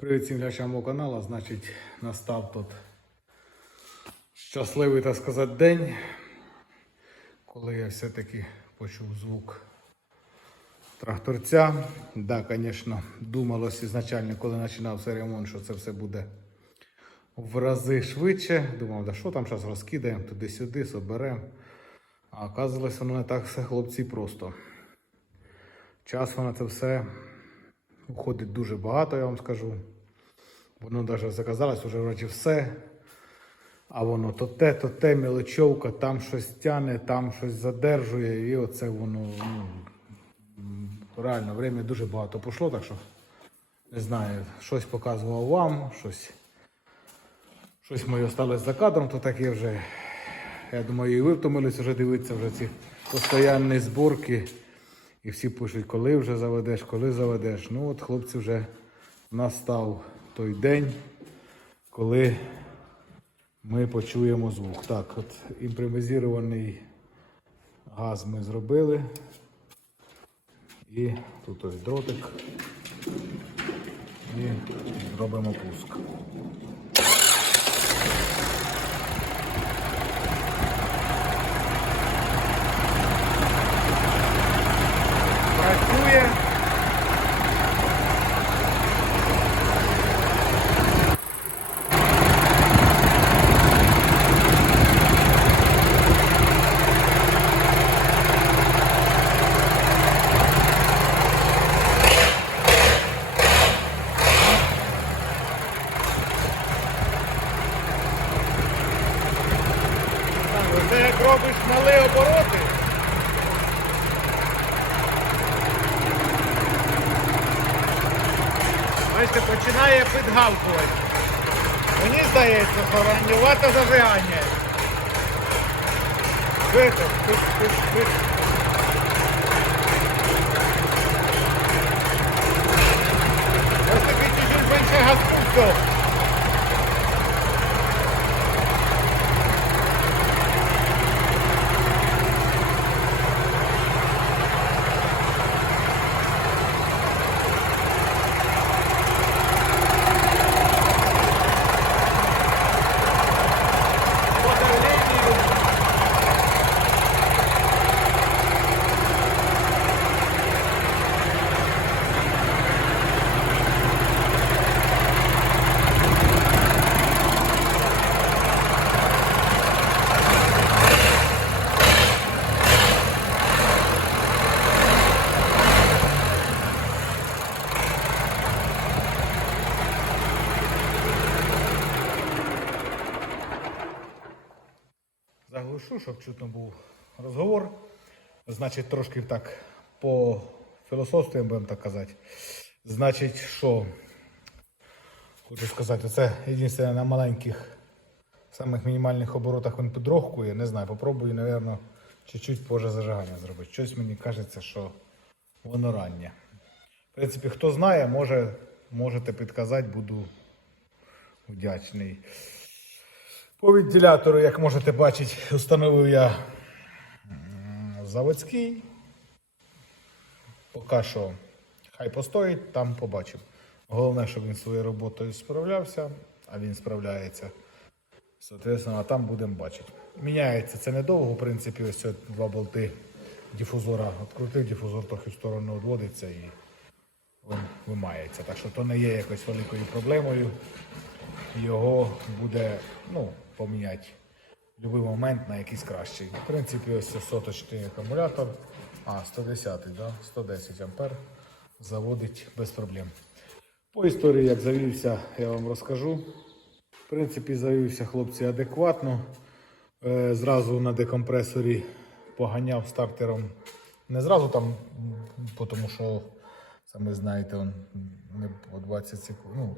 Привіт всім глядачам мого каналу. Значить, настав тут щасливий, так сказати, день, коли я все-таки почув звук тракторця. Да, звісно, думалось ізначально, коли починав цей ремонт, що це все буде в рази швидше. Думав, да що там зараз розкидаємо туди-сюди, соберемо. А оказалось, воно не так все, хлопці, просто. Часу на це все уходить дуже багато, я вам скажу. Воно навіть заказалось вже вроді все. А воно то те, то те, мелочовка, там щось тяне, там щось задержує, і оце воно ну, реально время дуже багато пішло, так що не знаю, щось показував вам, щось, щось моє осталось за кадром, то таке вже. Я думаю, і ви втомились вже дивитися вже ці постоянні зборки. І всі пишуть, коли вже заведеш, коли заведеш. Ну от хлопці вже настав той день, коли ми почуємо звук. Так, от імпровізований газ ми зробили. І тут ось дротик. І зробимо пуск. Працює. Це як робиш малі обороти. Бачите, починає підгавкувати. Мені здається, що раннювато зажигання. Швидко, швидко, пиш, швидко. Ось такий чуть-чуть менше газку все. По давлению. Заглушу, щоб чутно був розговор. Значить, трошки так по філософстві, будемо так казати. Значить, що хочу сказати, це єдине на маленьких, самих мінімальних оборотах він підрохкує. Не знаю, попробую, мабуть, чуть-чуть позже зажигання зробити. Щось мені кажеться, що воно раннє. В принципі, хто знає, може, можете підказати, буду вдячний. По вентилятору, як можете бачити, встановив я заводський. Поки що хай постоїть, там побачимо. Головне, щоб він своєю роботою справлявся, а він справляється. Соответственно, там будемо бачити. Міняється це недовго, в принципі, ось ці два болти дифузора. Открутив, дифузор трохи в сторону відводиться і він вимається. Так що то не є якось великою проблемою його буде ну, поміняти в будь-який момент на якийсь кращий. В принципі, ось соточний акумулятор. А, 110, да? 110 ампер заводить без проблем. По історії, як завівся, я вам розкажу. В принципі, завівся хлопці адекватно. Е, зразу на декомпресорі поганяв стартером. Не зразу там, тому що, самі знаєте, не по 20 секунд. Ну,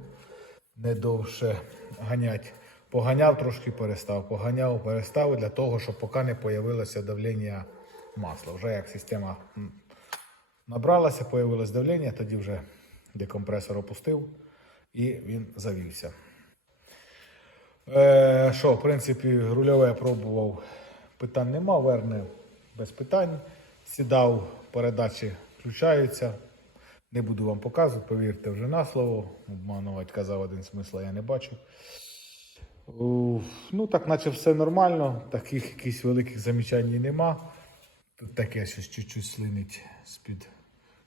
не довше ганять. Поганяв трошки перестав, поганяв, перестав для того, щоб поки не появилося давлення масла. Вже як система набралася, появилось давлення, тоді вже декомпресор опустив і він завівся. Е, що, в принципі, рульове я пробував, питань нема, верне без питань. Сідав, передачі включаються. Не буду вам показувати, повірте вже на слово. Обманувати казав один смисла, я не бачу. Ну, так, наче все нормально, таких якихось великих замічань нема. Тут таке щось чуть-чуть слинить з-під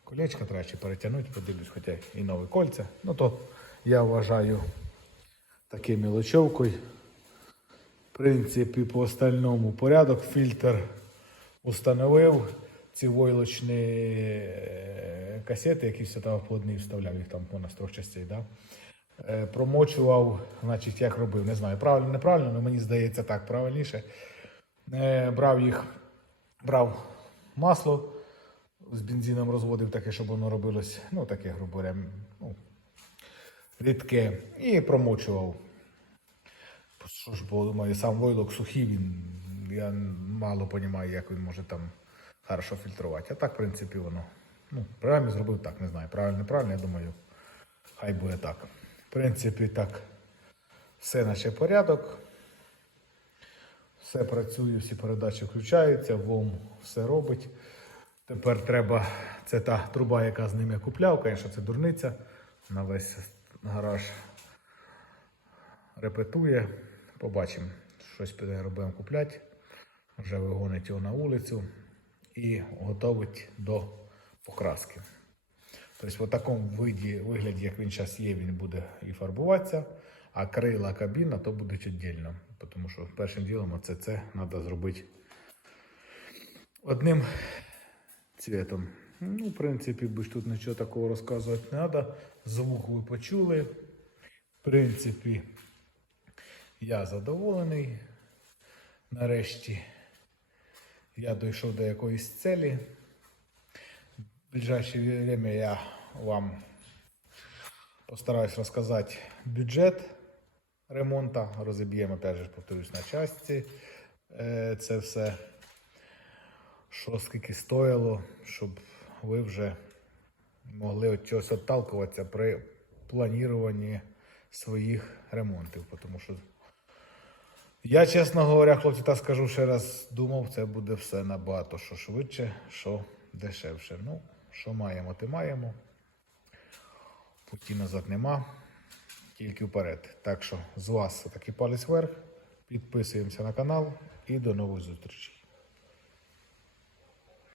колечка, треба ще перетягнути, подивлюсь, хоча і нові кольця. Ну то я вважаю такою мілочовкою. В принципі, по остальному порядок. Фільтр установив. Ці войлочні е, касети, які все там вплотний вставляв, їх там понад трьох частей. Да? Е, Промочував, значить, як робив, не знаю, правильно, неправильно, але мені здається так правильніше. Е, Брав їх, брав масло, з бензином розводив таке, щоб воно робилось, ну таке, грубо говоря, ну, рідке, і промочував. Що ж, бо думаю, сам войлок сухий, він, я мало розумію, як він може там хорошо фільтрувати. А так, в принципі, воно. Ну, програмі зробив так, не знаю. Правильно, неправильно, я думаю, хай буде так. В принципі, так, все наче порядок. Все працює, всі передачі включаються, ВОМ все робить. Тепер треба, це та труба, яка з ним я купляв, звісно, це дурниця на весь гараж репетує. Побачимо, щось піде робимо купляти. Вже вигонить його на вулицю і готовить до покраски. Тобто, в такому виді, вигляді, як він зараз є, він буде і фарбуватися, а крила кабіна то будуть віддільно. Тому що першим ділом це треба зробити одним цвітом. Ну, в принципі, більш тут нічого такого розказувати не треба. Звук ви почули. В принципі, я задоволений. Нарешті я дійшов до якоїсь цілі. В ближайше время я вам постараюсь розказати бюджет ремонту. Розіб'ємо, опять же, повторюсь, на часті е, це все. Що скільки стоїло, щоб ви вже могли від чогось відталкуватися при плануванні своїх ремонтів. Тому що я, чесно говоря, хлопці, так скажу ще раз, думав, це буде все набагато що швидше, що дешевше. Ну, що маємо, те маємо. Путі назад нема, тільки вперед. Так що з вас такий палець вверх. Підписуємося на канал і до нових зустрічей.